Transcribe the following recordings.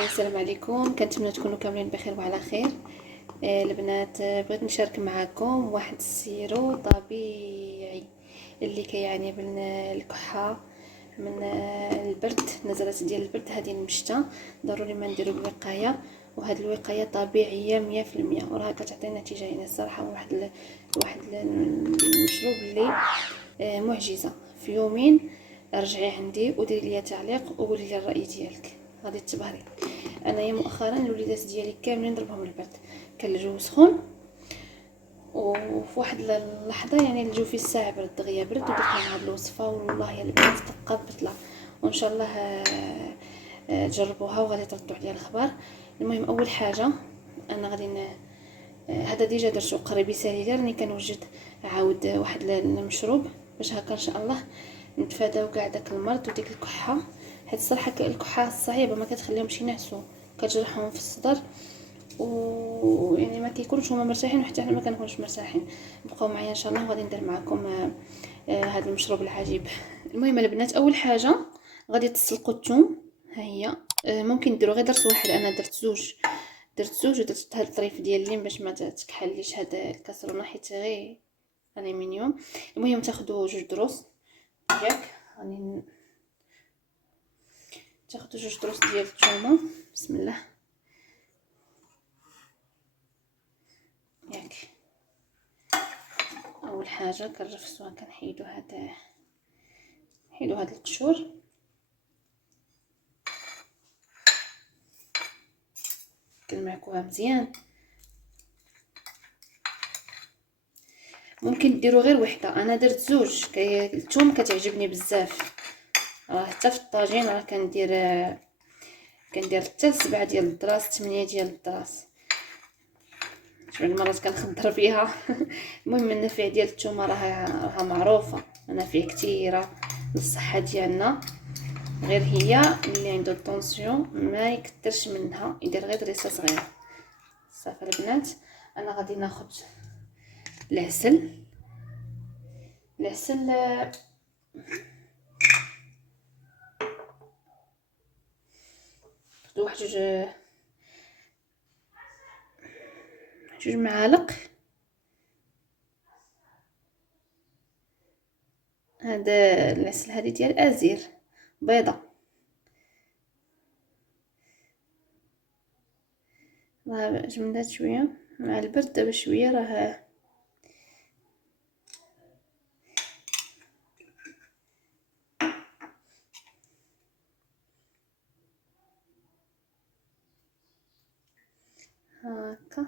السلام عليكم، كنتمنى تكونوا كاملين بخير وعلى خير. البنات، بغيت نشارك معكم واحد السيرو طبيعي اللي كيعاني من الكحه، من البرد، نزلات ديال البرد هذه المشتى. ضروري ما نديروا الوقايه، وهاد الوقايه طبيعيه 100%، وراها كتعطي نتيجه. يعني الصراحه واحد المشروب اللي معجزه. في يومين رجعي عندي وديري لي تعليق وقولي لي الراي ديالك، غادي تبهري. انايا مؤخرا الوليدات ديالي كاملين ضربهم البرد، كان الجو سخون، وفي واحد اللحظه يعني الجو في الساعه برد دغيا برد، ودرت لهم هاد الوصفه والله يا البنات تبقى بطله، وان شاء الله تجربوها وغادي تردوا عليا الخبر. المهم اول حاجه انا غادي هذا ديجا درتو قريبي سالي، راني كنوجد عاود واحد المشروب باش هكا ان شاء الله نتفاداو كاع داك المرض وديك الكحه، حيت الصراحه الكحه صعيبه ما كتخليهمش ينعسوا، كتجرحهم في الصدر، ويعني ما كيكونوش هما مرتاحين، وحتى حنا ما كنكونوش مرتاحين. بقاو معايا ان شاء الله وغادي ندير معكم هذا المشروب العجيب. المهم البنات، اول حاجه غادي تسلقوا الثوم. ها هي، ممكن ديروا غير درس واحد، انا درت زوج ودرت هاد الطريف ديال اللين باش ما تكحليش هاد الكاسرونه، حيت غير الومنيوم. المهم تاخذوا جوج دروس ياك، غادي تاخذوا جوج دروس ديال الثومه. بسم الله ياك. اول حاجه كنرفسوها، كنحيدو هاد القشور، كنمعكوها مزيان. ممكن ديروا غير وحده، انا درت زوج، الثوم كتعجبني بزاف. حتى في الطاجين راه كندير حتى 7 ديال الدراس، 8 ديال الدراس، شويه المرات كنخضر فيها. المهم النفع ديال الثومه راها معروفه، منافع كثيره للصحه ديالنا. غير هي اللي عنده الطونسيون ما يكثرش منها، يدير غير دريسه صغيره. صافي البنات، انا غادي ناخذ العسل واحد جوج معالق. هذا العسل هذه ديال ازير بيضه، راه جمدات شويه مع البرد. دابا شويه راه هكا.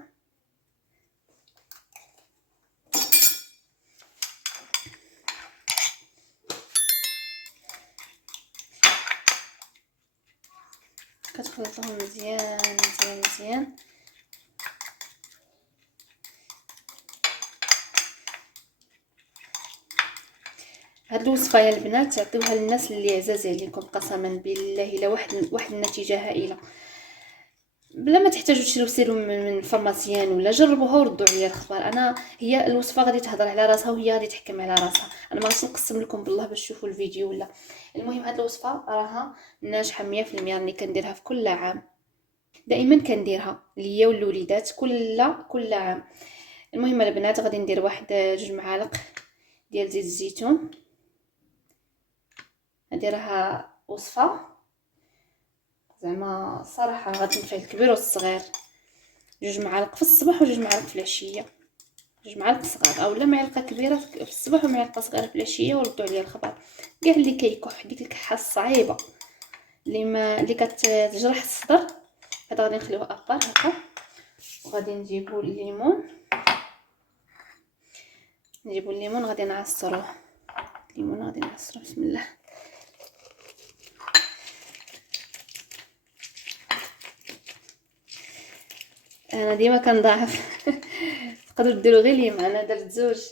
كتخلطوهم مزيان مزيان مزيان. هاد الوصفه يا البنات تعطيوها للناس اللي عزاز عليكم، قسما بالله الا واحد النتيجه هائله، بلا ما تحتاجوا تشريو سيرو من فارماسيان، ولا جربوها وردوا عليا الخبر. انا هي الوصفه غادي تهضر على راسها وهي غادي تحكم على راسها، انا ما غاديش نقسم لكم بالله باش تشوفوا الفيديو ولا. المهم هاد الوصفه راها ناجحه 100%، راني كنديرها في كل عام، دائما كنديرها ليا والوليدات كل عام. المهم البنات، غادي ندير واحد جوج معالق ديال زيت الزيتون. هذه راها وصفه زعما صراحه غتنفع الكبير والصغير. جوج معالق في الصباح وجوج معالق في العشيه، جوج معالق صغار اولا معلقه كبيره في الصباح ومعلقه صغيره في العشيه، وردوا عليا الخبر. كاع اللي كيكح ديك الكحه الصعيبه اللي كتجرح الصدر، هذا غادي نخليوه ابار هكا. وغادي نجيبوا الليمون غادي نعصروه. بسم الله. انا ديما كنضاعف. تقدروا ديروا غير ليمه، انا درت زوج.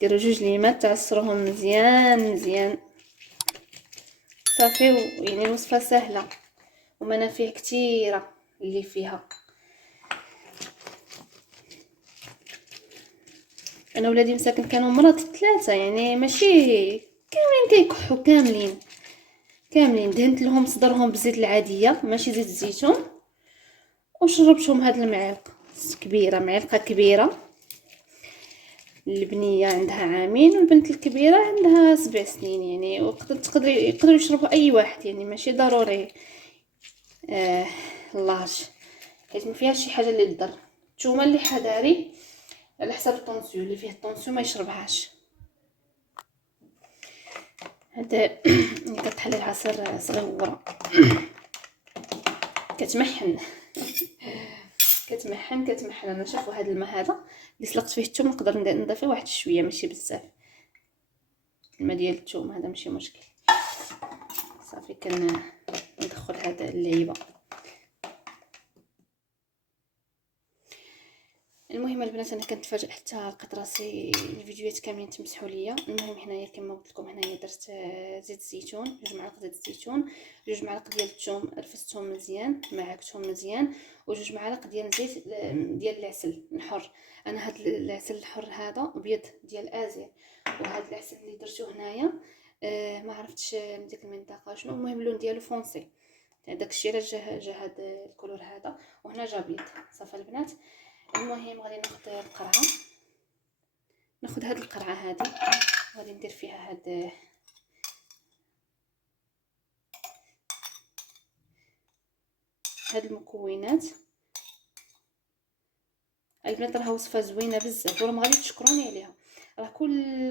ديروا جوج ليمات تعصروهم مزيان مزيان صافي. يعني وصفه سهله ومنافع كثيره اللي فيها. انا ولادي مساكن كانوا مرض 3، يعني ماشي كاملين كيكحوا، كاملين كاملين دهنت لهم صدرهم بالزيت العاديه ماشي زيت الزيتون، وشربتهم هاد المعلقه كبيره، معلقه كبيره. البنيه عندها عامين والبنت الكبيره عندها 7 سنين يعني، يقدروا يشربوا اي واحد يعني، ماشي ضروري لاج، حيت ما فيهاش شي حاجه اللي تضر. نتوما اللي حذاري على حسب الطونسيون، اللي فيه الطونسيون ما يشربهاش. هذا اللي كتحلي العصير صغيره كتمحن كتمحن. انا شوفوا هذا الماء هذا اللي سلقت فيه الثوم نقدر نضيف فيه واحد شويه ماشي بزاف، الماء ديال الثوم هذا ماشي مشكل. صافي ندخل هذا اللعيبه. المهم البنات انا كنتفاجئ حتى لقيت راسي الفيديوهات كاملين تمسحوا ليا. المهم هنايا كما قلت لكم هنايا درت زيت الزيتون، 2 معالق زيت الزيتون، 2 معالق ديال الثوم رفستهم مزيان معكتهم مزيان، و2 معالق ديال زيت ديال العسل الحر. انا هاد العسل الحر هذا ابيض ديال ازير، وهاد العسل اللي درتو هنايا ما عرفتش من ديك المنطقه شنو، المهم اللون ديالو فونسي، داكشي علاش جا هاد الكولور هذا، وهنا جا ابيض. صافي البنات المهم غادي ناخذ القرعه، ناخذ هاد القرعه هادي غادي ندير فيها هاد المكونات. البنات راه وصفه زوينه بزاف وراه ما غادي تشكروني عليها. راه كل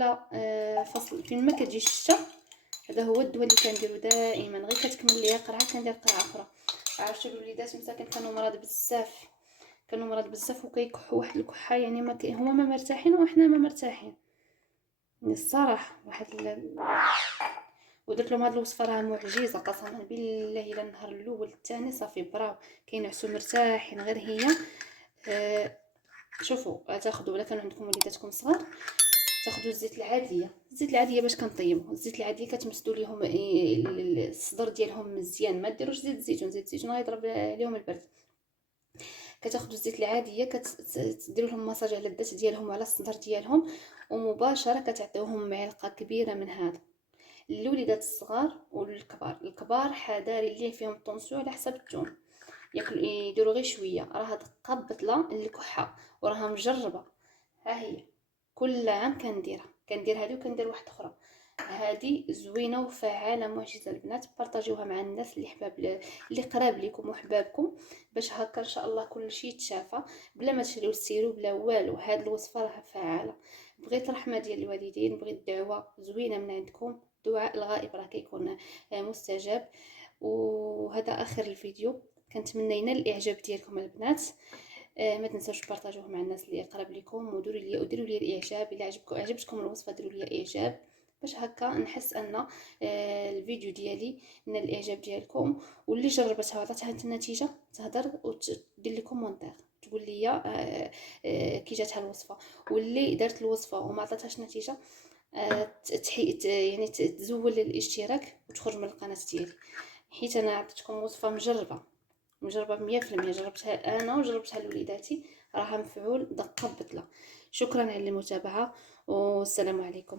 فصل فين ما كتجي الشتا هذا هو الدواء اللي كنديرو دائما، غير كتكمل ليا قرعه كندير قرعه اخرى. عرفتوا الوليدات مساكن كانوا مرض بزاف وكيكحوا واحد الكحه يعني هما ما مرتاحين وحنا ما مرتاحين الصراحه. ودرت لهم هاد الوصفه راه معجزه قسما بالله، الى النهار الاول الثاني صافي براو كينعسوا مرتاحين. غير هي شوفوا تاخذوا ولا كانوا عندكم وليداتكم صغار تاخذوا الزيت العاديه باش كنطيبوا الزيت العاديه كتمسدوا ليهم الصدر ديالهم مزيان، ما ديروش زيت الزيتون، زيت الزيتون غيضرب عليهم البرد. كتاخذوا الزيت العاديه كتديروا لهم مساج على الذات ديالهم وعلى الصدر ديالهم، ومباشره كتعطيوهم معلقه كبيره من هذا الوليدات الصغار والكبار حذاري اللي فيهم الطونسيون على حسب الثوم ياكل يديروا غير شويه. راه دقه بطله للكحه وراها مجربه، ها هي كل عام كندير هذه وكندير واحده اخرى. هذه زوينه وفعاله معجزه البنات، بارطاجيوها مع الناس اللي قراب لكم وحبابكم باش هكا ان شاء الله كل شيء يتشافى بلا ما تشريو السيرو بلا والو. هذه الوصفه راه فعاله. بغيت الرحمه ديال الوالدين، بغيت دعوه زوينه من عندكم، دعاء الغائب راه كيكون مستجاب. وهذا اخر الفيديو، كنتمنى ينال الاعجاب ديالكم البنات. ما تنساوش تبارطاجوه مع الناس اللي قراب لكم، وديروا لي الاعجاب الا عجبتكم الوصفه، ديروا لي اعجاب باش هكا نحس ان الفيديو ديالي نال الاعجاب ديالكم. واللي جربتها وعطاتها النتيجه تهضر ودير لي كومونتير تقول لي كي جاتها الوصفه، واللي دارت الوصفه وما عطاتهاش نتيجه يعني تزول الاشتراك وتخرج من القناه ديالي، حيت انا عطيتكم وصفه مجربه 100%، جربتها انا وجربتها لوليداتي راها مفعول دقه بطله. شكرا على المتابعه والسلام عليكم.